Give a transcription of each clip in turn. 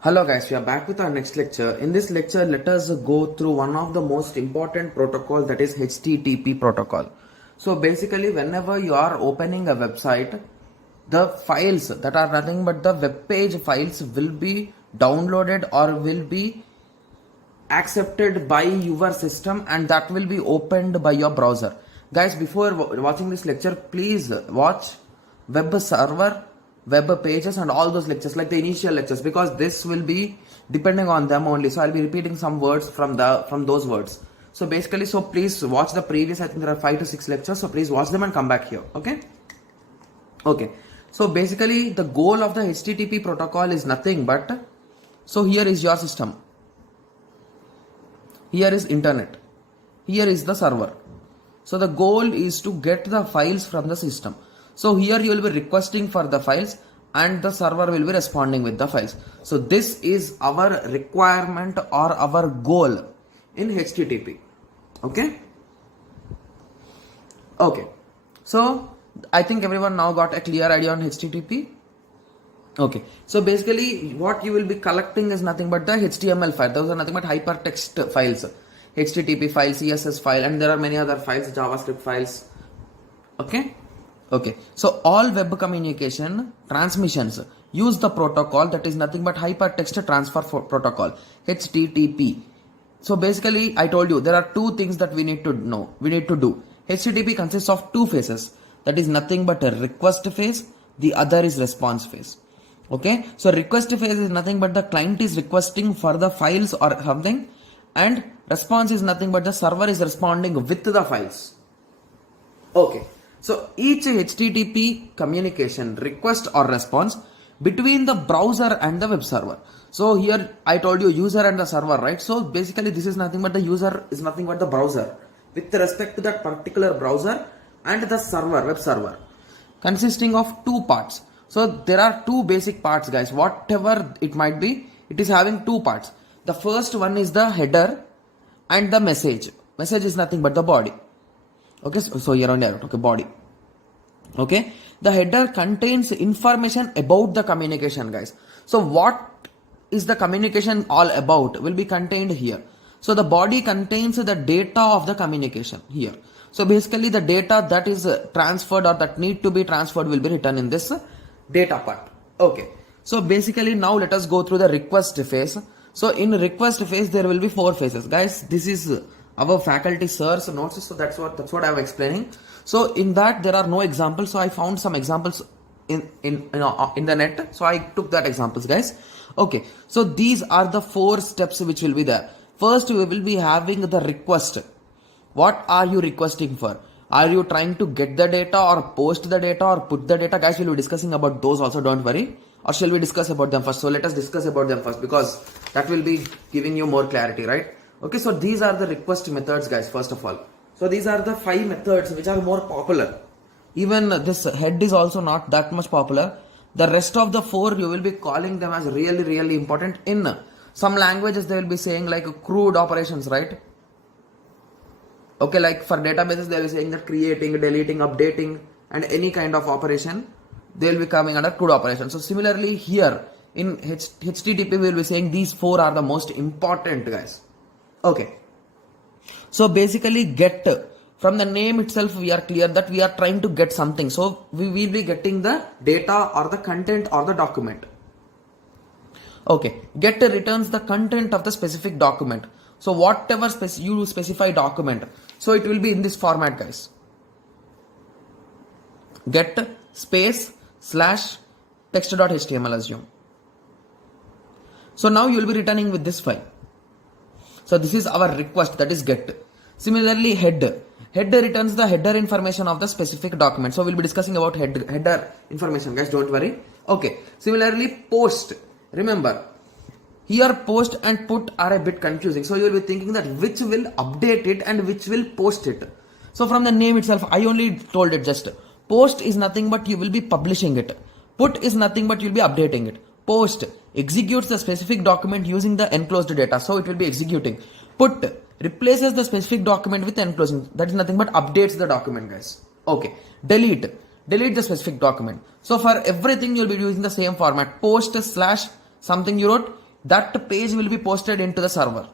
Hello guys, we are back with our next lecture. In this lecture, let us go through one of the most important protocol, that is HTTP protocol. So basically, whenever you are opening a website, the files that are nothing but the web page files will be downloaded or will be accepted by your system, and that will be opened by your browser. Guys, before watching this lecture, please watch web server, web pages and all those lectures, like the initial lectures, because this will be depending on them only. So I'll be repeating some words from those words. So basically, so please watch the previous, I think there are 5 to 6 lectures, so please watch them and come back here. Okay, so basically the goal of the HTTP protocol is nothing but, so here is your system, here is internet, here is the server. So the goal is to get the files from the system. So here you will be requesting for the files and the server will be responding with the files. So this is our requirement or our goal in HTTP. Okay, so I think everyone now got a clear idea on HTTP. Okay, so basically what you will be collecting is nothing but the HTML file. Those are nothing but hypertext files, HTTP file, CSS file, and there are many other files, JavaScript files. Okay, so all web communication transmissions use the protocol that is nothing but hypertext transfer protocol, HTTP. So basically I told you there are two things that we need to do. HTTP consists of two phases, that is nothing but a request phase, the other is response phase. Okay, so request phase is nothing but the client is requesting for the files or something, and response is nothing but the server is responding with the files. Okay, so each HTTP communication, request or response between the browser and the web server. So here I told you user and the server, right? So basically this is nothing but the user is nothing but the browser with respect to that particular browser, and the server, web server, consisting of two parts. So there are two basic parts, guys. Whatever it might be, it is having two parts. The first one is the header and the message. Message is nothing but the body. Okay, so here on there, okay, body. Okay, the header contains information about the communication, guys. So what is the communication all about will be contained here. So the body contains the data of the communication here. So basically the data that is transferred or that need to be transferred will be written in this data part. Okay, so basically now let us go through the request phase. So in request phase there will be 4 phases, guys. This is our faculty sir's notes, so that's what I am explaining. So in that there are no examples, so I found some examples in the net, so I took that examples, guys. Okay, so these are the 4 steps which will be there. First we will be having the request. What are you requesting for? Are you trying to get the data or post the data or put the data? Guys, we'll be discussing about those also, don't worry. Or shall we discuss about them first? So let us discuss about them first, because that will be giving you more clarity, right? Okay, so these are the request methods, guys, first of all. So these are the 5 methods which are more popular. Even this head is also not that much popular. The rest of the 4 you will be calling them as really important. In some languages they will be saying like CRUD operations, right? Okay, like for databases they will be saying that creating, deleting, updating and any kind of operation, they will be coming under CRUD operation. So similarly here in HTTP we will be saying these 4 are the most important, guys. Okay, so basically get, from the name itself we are clear that we are trying to get something. So we will be getting the data or the content or the document. Okay, get returns the content of the specific document. So whatever you specify document, so it will be in this format, guys. Get space / text.html, assume. So now you will be returning with this file. So this is our request, that is get. Similarly head returns the header information of the specific document. So we'll be discussing about header information, guys, don't worry. Okay, similarly post. Remember, here post and put are a bit confusing. So you will be thinking that which will update it and which will post it. So from the name itself, I only told it just. Post is nothing but you will be publishing it. Put is nothing but you will be updating it. Post executes the specific document using the enclosed data. So it will be executing. Put replaces the specific document with enclosing. That is nothing but updates the document, guys. Okay. Delete the specific document. So for everything you will be using the same format. Post / something you wrote, that page will be posted into the server.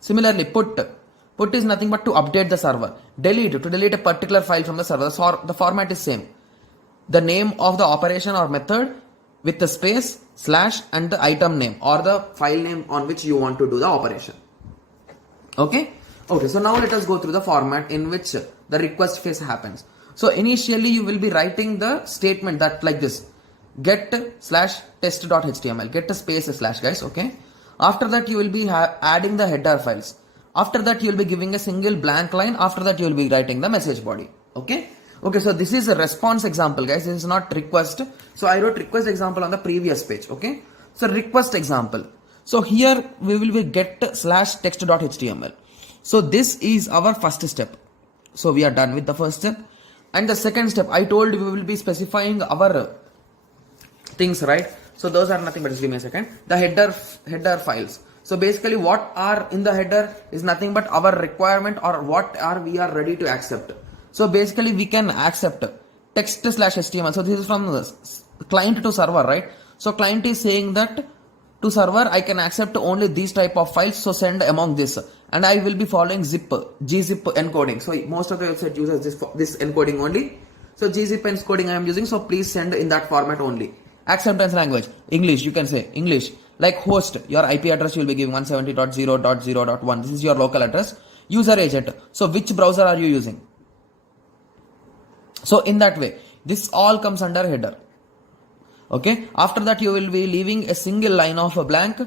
Similarly, put is nothing but to update the server. Delete, to delete a particular file from the server. The format is same. The name of the operation or method with the space, slash, and the item name or the file name on which you want to do the operation. Okay? Okay, so now let us go through the format in which the request phase happens. So initially you will be writing the statement that like this: get slash test.html, get a space slash, guys. Okay. After that you will be adding the header files. After that you will be giving a single blank line. After that you will be writing the message body. Okay. Okay, so this is a response example, guys. This is not request. So I wrote request example on the previous page. Okay. So request example. So here we will be get slash text.html. So this is our first step. So we are done with the first step. And the second step, I told we will be specifying our things, right? So those are nothing but, just give me a second, the header files. So basically what are in the header is nothing but our requirement or what are we are ready to accept. So basically we can accept text slash HTML. So this is from the client to server, right? So client is saying that to server I can accept only these type of files, so send among this, and I will be following gzip encoding. So most of the website uses this encoding only. So gzip encoding I am using, so please send in that format only. Acceptance language, English, you can say English. Like host, your IP address you will be giving 170.0.0.1. This is your local address. User agent, so which browser are you using? So in that way, this all comes under header. Okay, after that you will be leaving a single line of a blank.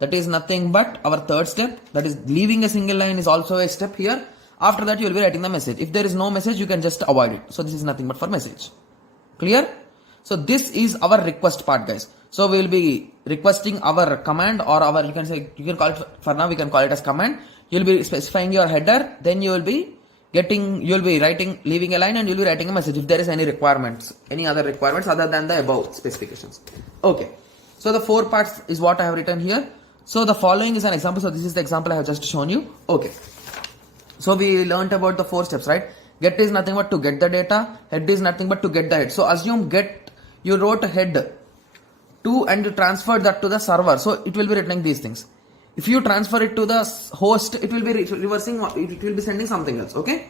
That is nothing but our third step. That is leaving a single line is also a step here. After that you will be writing the message. If there is no message, you can just avoid it. So this is nothing but for message. Clear? So this is our request part, guys. So we will be requesting our command or our, you can call it, for now we can call it as command. You will be specifying your header, then you will be writing, leaving a line, and you will be writing a message if there is any requirements, any other requirements other than the above specifications. Okay. So the 4 parts is what I have written here. So the following is an example. So this is the example I have just shown you. Okay. So we learnt about the 4 steps, right? Get is nothing but to get the data. Head is nothing but to get the head. So assume get, you wrote head to and you transferred that to the server. So it will be returning these things. If you transfer it to the host, it will be reversing, it will be sending something else. Okay.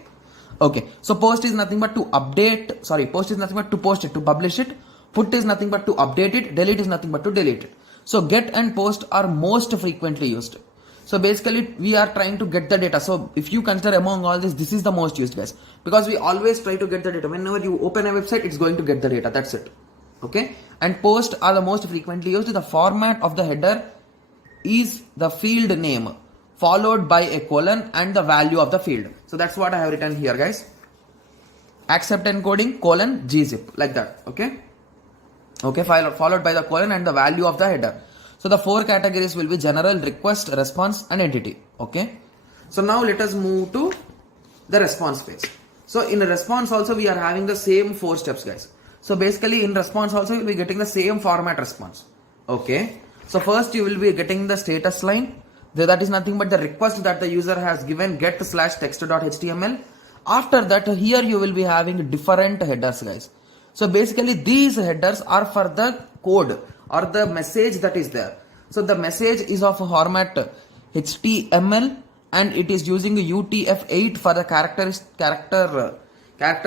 Okay. So post is nothing but to update, post is nothing but to post it, to publish it. Put is nothing but to update it. Delete is nothing but to delete it. So get and post are most frequently used. So basically we are trying to get the data. So if you consider among all this is the most used, guys, because we always try to get the data. Whenever you open a website, it's going to get the data. That's it. Okay. And post are the most frequently used. The format of the header is the field name followed by a colon and the value of the field. So that's what I have written here, guys. Accept encoding colon gzip, like that. Okay. Okay, followed by the colon and the value of the header. So the 4 categories will be general, request, response, and entity. Okay. So now let us move to the response phase. So in a response also we are having the same 4 steps, guys. So basically in response also you'll be getting the same format response. Okay. So first you will be getting the status line. That is nothing but the request that the user has given, get slash text.html. After that here you will be having different headers, guys. So basically these headers are for the code or the message that is there. So the message is of a format HTML and it is using UTF-8 for the character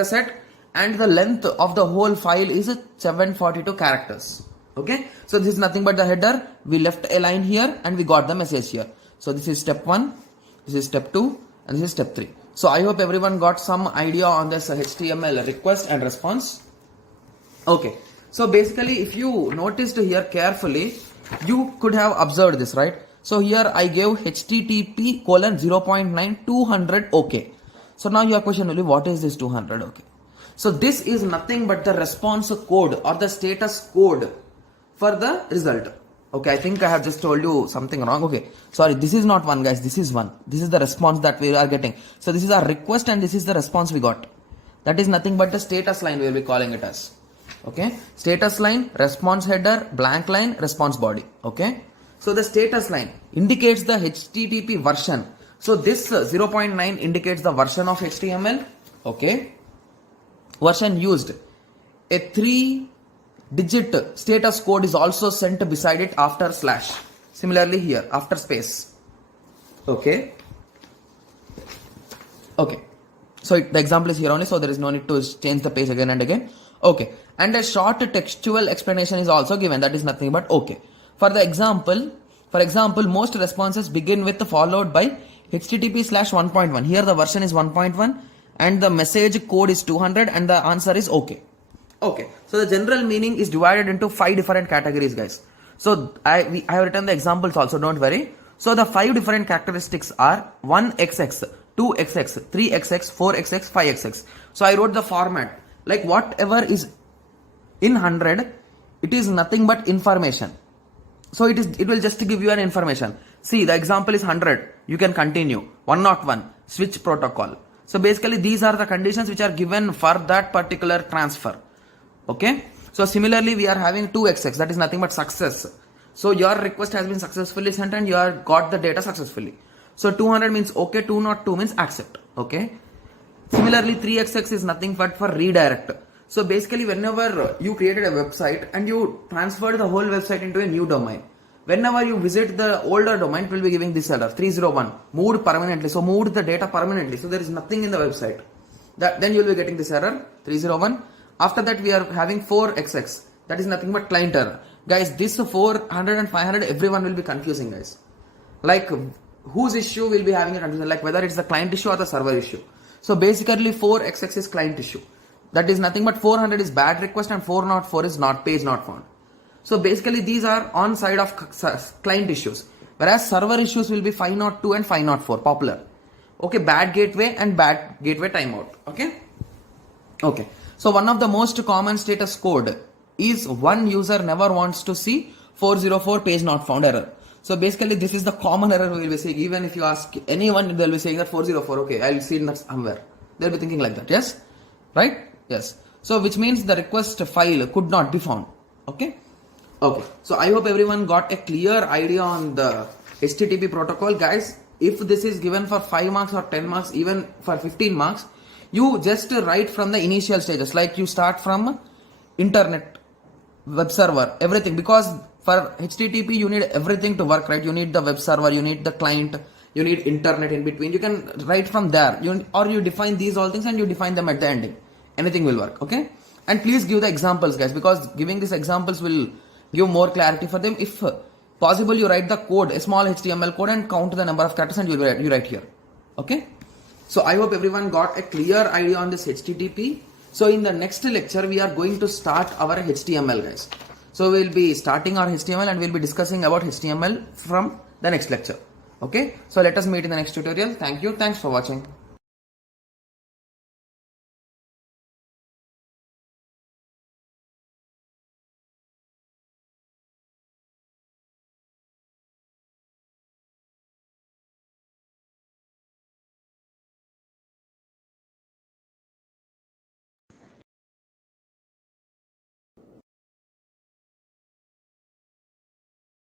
set, and the length of the whole file is 742 characters. Okay. So this is nothing but the header. We left a line here and we got the message here. So this is step 1, this is step 2, and this is step 3. So I hope everyone got some idea on this HTML request and response. Okay. So basically if you noticed here carefully, you could have observed this, right? So here I gave HTTP colon 0.9 200 OK. So now your question will be, what is this 200 OK? So this is nothing but the response code or the status code for the result. Okay, I think I have just told you something wrong. Okay, sorry, this is not 1, guys, this is 1. This is the response that we are getting. So this is our request and this is the response we got. That is nothing but the status line we will be calling it as. Okay, status line, response header, blank line, response body. Okay, so the status line indicates the HTTP version. So this 0.9 indicates the version of HTML. Okay, version used. A 3-digit status code is also sent beside it after slash. Similarly here, after space. Okay. Okay. So the example is here only, so there is no need to change the page again and again. Okay. And a short textual explanation is also given. That is nothing but okay. For example, most responses begin with followed by http/1.1. Here the version is 1.1 and the message code is 200 and the answer is okay. Okay. So the general meaning is divided into 5 different categories, guys. So I have written the examples also, don't worry. So the 5 different characteristics are 1xx, 2xx, 3xx, 4xx, 5xx. So I wrote the format. Like whatever is in 100, it is nothing but information. So it will just give you an information. See, the example is 100. You can continue. 101, switch protocol. So basically these are the conditions which are given for that particular transfer. Okay. So similarly, we are having 2xx, that is nothing but success. So your request has been successfully sent and you have got the data successfully. So 200 means okay, 202 means accept. Okay. Similarly, 3xx is nothing but for redirect. So basically, whenever you created a website and you transferred the whole website into a new domain, whenever you visit the older domain, it will be giving this error 301 moved permanently. So moved the data permanently. So there is nothing in the website. Then you will be getting this error 301. After that, we are having 4xx. That is nothing but client error. Guys, this 400 and 500, everyone will be confusing, guys. Like, whose issue will be having a confusion? Like, whether it's the client issue or the server issue. So basically, 4xx is client issue. That is nothing but 400 is bad request and 404 is not page not found. So basically, these are on side of client issues. Whereas server issues will be 502 and 504, popular. Okay, bad gateway and bad gateway timeout. Okay. Okay. So one of the most common status code is one user never wants to see 404 page not found error. So basically this is the common error we will be saying. Even if you ask anyone, they'll be saying that 404, okay, I'll see it somewhere. They'll be thinking like that. Yes? Right? Yes. So which means the request file could not be found. Okay? Okay. So I hope everyone got a clear idea on the HTTP protocol. Guys, if this is given for 5 marks or 10 marks, even for 15 marks, you just write from the initial stages, like you start from internet, web server, everything, because for HTTP you need everything to work, right? You need the web server, you need the client, you need internet in between. You can write from there, or you define these all things and you define them at the ending. Anything will work, okay? And please give the examples, guys, because giving these examples will give more clarity for them. If possible, you write the code, a small HTML code, and count the number of characters and you write here, okay? So I hope everyone got a clear idea on this HTTP. So in the next lecture, we are going to start our HTML, guys. So we'll be starting our HTML and we'll be discussing about HTML from the next lecture. Okay. So let us meet in the next tutorial. Thank you. Thanks for watching.